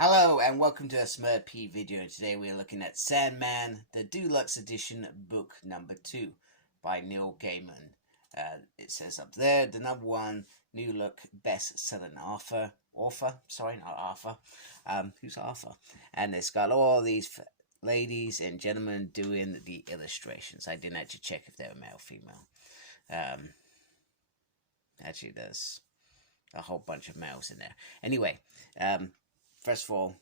Hello and welcome to a Smurp video. Today we are looking at Sandman, the Deluxe Edition, book number 2 by Neil Gaiman. It says up there, the #1 New Look best-selling author. Sorry, not Arthur. Who's Arthur? And it's got all these ladies and gentlemen doing the illustrations. I didn't actually check if they were male or female. Actually, there's a whole bunch of males in there. Anyway, first of all,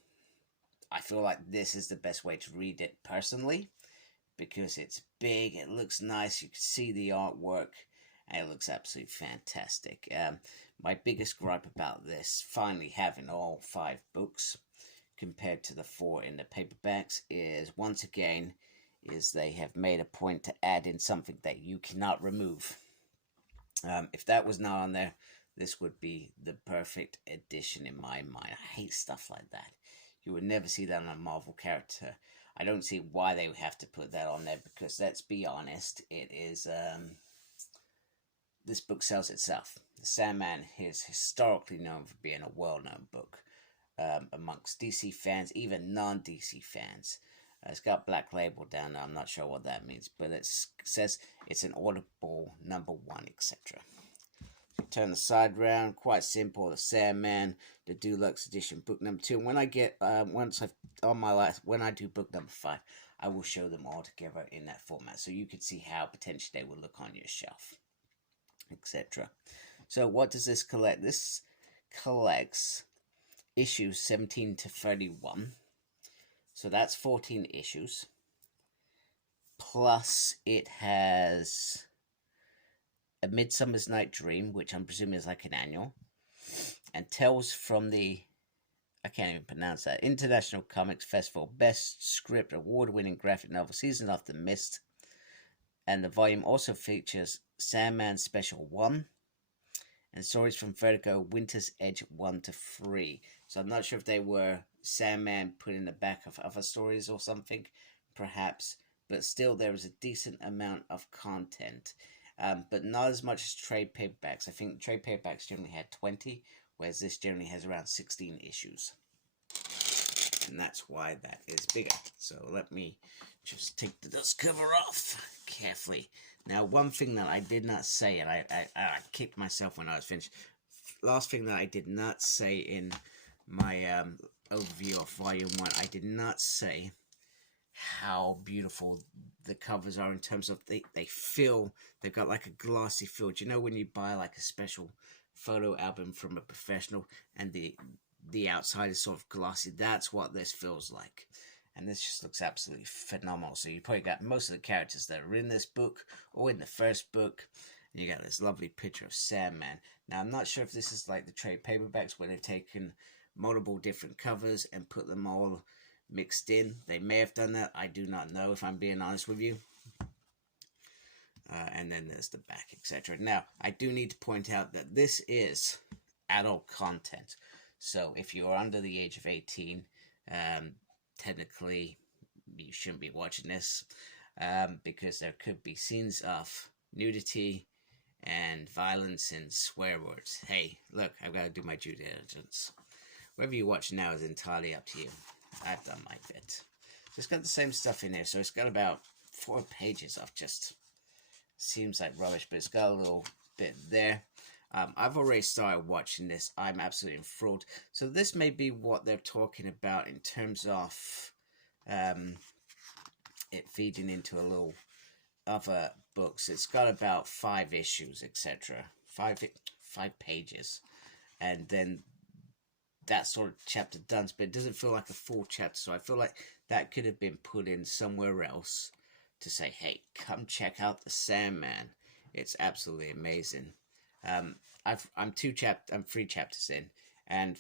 I feel like this is the best way to read it personally, because it's big, it looks nice, you can see the artwork, and it looks absolutely fantastic. My biggest gripe about this, finally having all 5 books compared to the 4 in the paperbacks, is once again, they have made a point to add in something that you cannot remove. If that was not on there, this would be the perfect edition in my mind. I hate stuff like that. You would never see that on a Marvel character. I don't see why they would have to put that on there, because let's be honest, it is, this book sells itself. The Sandman is historically known for being a well-known book amongst DC fans, even non-DC fans. It's got Black Label down there. I'm not sure what that means, but it says it's an Audible #1, etc. Turn the side round, quite simple. The Sandman, the Deluxe Edition, book number 2. When I get when I do book number 5, I will show them all together in that format, so you can see how potentially they will look on your shelf, etc. So what does this collect? This collects issues 17 to 31. So that's 14 issues. Plus it has A Midsummer's Night Dream, which I'm presuming is like an annual, and Tales from the, I can't even pronounce that, International Comics Festival Best Script Award-winning graphic novel, Season After Mist. And the volume also features Sandman Special 1 and stories from Vertigo Winter's Edge 1 to 3. So I'm not sure if they were Sandman put in the back of other stories or something, perhaps, but still there is a decent amount of content. But not as much as trade paperbacks. I think trade paperbacks generally had 20, whereas this generally has around 16 issues. And that's why that is bigger. So let me just take the dust cover off carefully. Now, one thing that I did not say, and I kicked myself when I was finished. Last thing that I did not say in my overview of Volume 1, I did not say how beautiful the covers are in terms of they feel, they've got like a glossy feel. Do you know when you buy like a special photo album from a professional and the outside is sort of glossy? That's what this feels like. And this just looks absolutely phenomenal. So you probably got most of the characters that are in this book or in the first book. And you got this lovely picture of Sandman. Now, I'm not sure if this is like the trade paperbacks where they've taken multiple different covers and put them all mixed in. They may have done that. I do not know, if I'm being honest with you. And then there's the back, etc. Now, I do need to point out that this is adult content. So if you are under the age of 18, technically you shouldn't be watching this, because there could be scenes of nudity and violence and swear words. Hey, look, I've got to do my due diligence. Whatever you watch now is entirely up to you. I've done my bit. So it's got the same stuff in here. So it's got about 4 pages of just, seems like rubbish, but it's got a little bit there. I've already started watching this. I'm absolutely enthralled. So this may be what they're talking about in terms of it feeding into a little other books. It's got about 5 issues, etc. 5 pages, and then that sort of chapter done, but it doesn't feel like a full chapter. So I feel like that could have been put in somewhere else to say, hey, come check out the Sandman. It's absolutely amazing. I'm 3 chapters in, and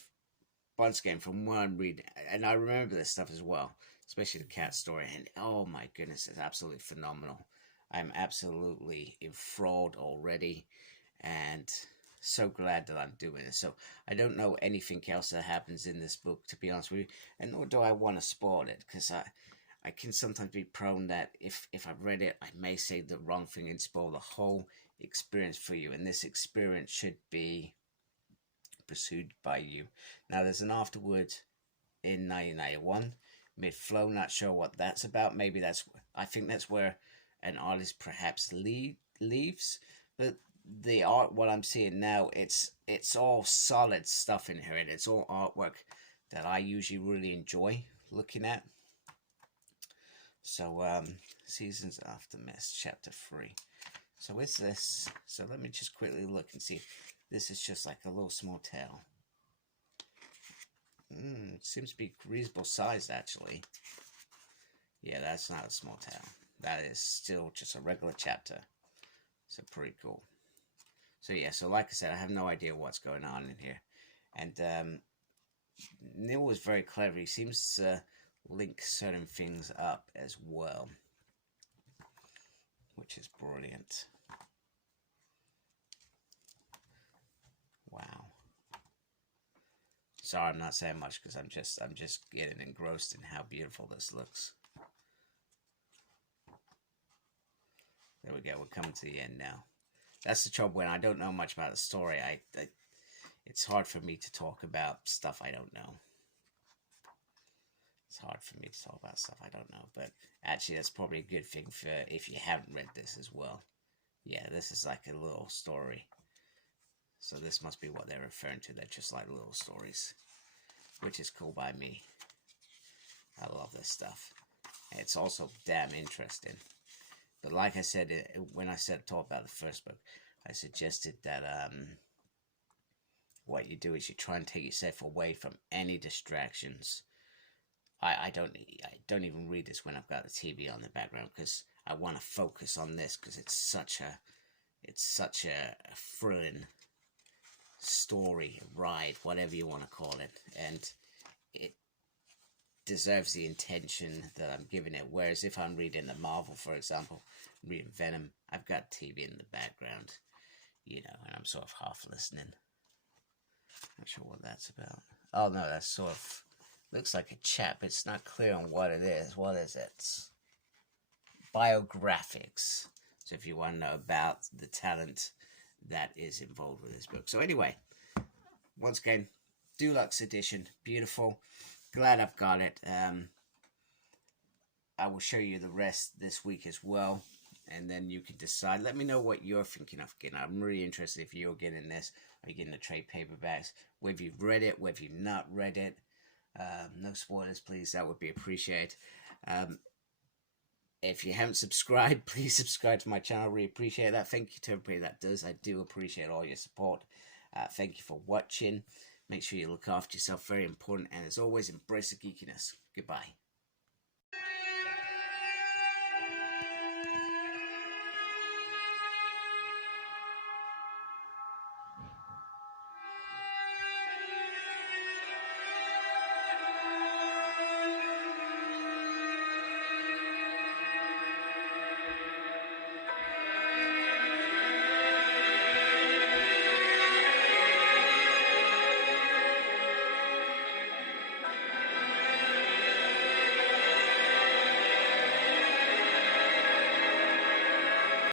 once again, from what I'm reading, and I remember this stuff as well, especially the cat story, and oh my goodness, it's absolutely phenomenal. I'm absolutely enthralled already, and so glad that I'm doing it. So I don't know anything else that happens in this book, to be honest with you, and nor do I want to spoil it, because I can sometimes be prone that if I've read it, I may say the wrong thing and spoil the whole experience for you, and this experience should be pursued by you. Now, there's an afterward in 1991. Mid-flow, not sure what that's about. Maybe I think that's where an artist perhaps leaves. But the art, what I'm seeing now, it's all solid stuff in here, and it's all artwork that I usually really enjoy looking at. So, Seasons After Mist, Chapter 3. So is this... So let me just quickly look and see. This is just like a little small tale. It seems to be reasonable sized, actually. Yeah, that's not a small tale. That is still just a regular chapter. So pretty cool. So yeah, so like I said, I have no idea what's going on in here. And Neil was very clever. He seems to link certain things up as well, which is brilliant. Wow. Sorry, I'm not saying much because I'm just getting engrossed in how beautiful this looks. There we go. We're coming to the end now. That's the trouble when I don't know much about the story. It's hard for me to talk about stuff I don't know. It's hard for me to talk about stuff I don't know, but actually that's probably a good thing for if you haven't read this as well. Yeah, this is like a little story. So this must be what they're referring to. They're just like little stories, which is cool by me. I love this stuff. It's also damn interesting. But like I said, when I talk about the first book, I suggested that what you do is you try and take yourself away from any distractions. I don't even read this when I've got the TV on the background because I want to focus on this because it's such a thrilling story, ride, whatever you want to call it, and it deserves the attention that I'm giving it. Whereas if I'm reading the Marvel, for example, reading Venom, I've got TV in the background, you know, and I'm sort of half listening. Not sure what that's about. Oh no, that's sort of looks like a chap. It's not clear on what it is. What is it? Biographics. So if you want to know about the talent that is involved with this book. So anyway, once again, Deluxe edition, beautiful. Glad I've got it. I will show you the rest this week as well, and then you can decide. Let me know what you're thinking of getting. I'm really interested if you're getting this. Are you getting the trade paperbacks? Whether you've read it, whether you've not read it. No spoilers, please. That would be appreciated. If you haven't subscribed, please subscribe to my channel. I really appreciate that. Thank you to everybody that does. I do appreciate all your support. Thank you for watching. Make sure you look after yourself. Very important. And as always, embrace the geekiness. Goodbye.